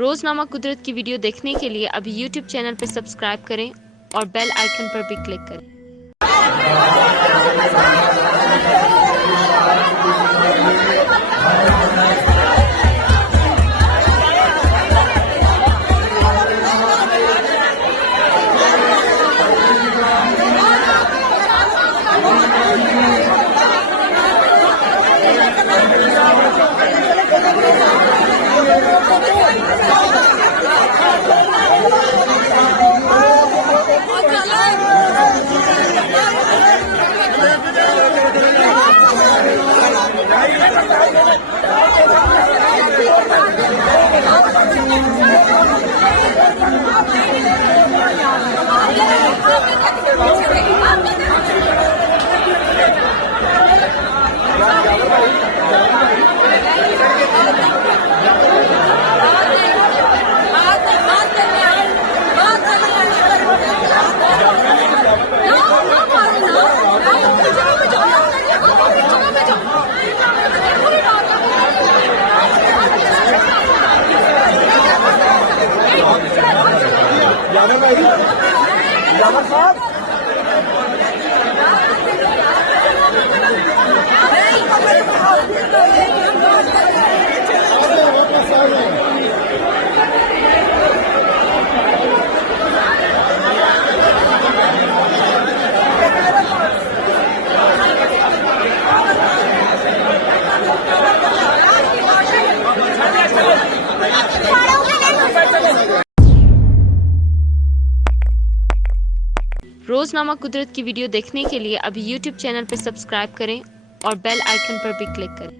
रोजनामा कुदरत की वीडियो देखने के लिए अभी YouTube चैनल पर सब्सक्राइब करें और बेल आइकन पर भी क्लिक करें। यादव साहब रोजनामा कुदरत की वीडियो देखने के लिए अभी YouTube चैनल पर सब्सक्राइब करें और बेल आइकन पर भी क्लिक करें।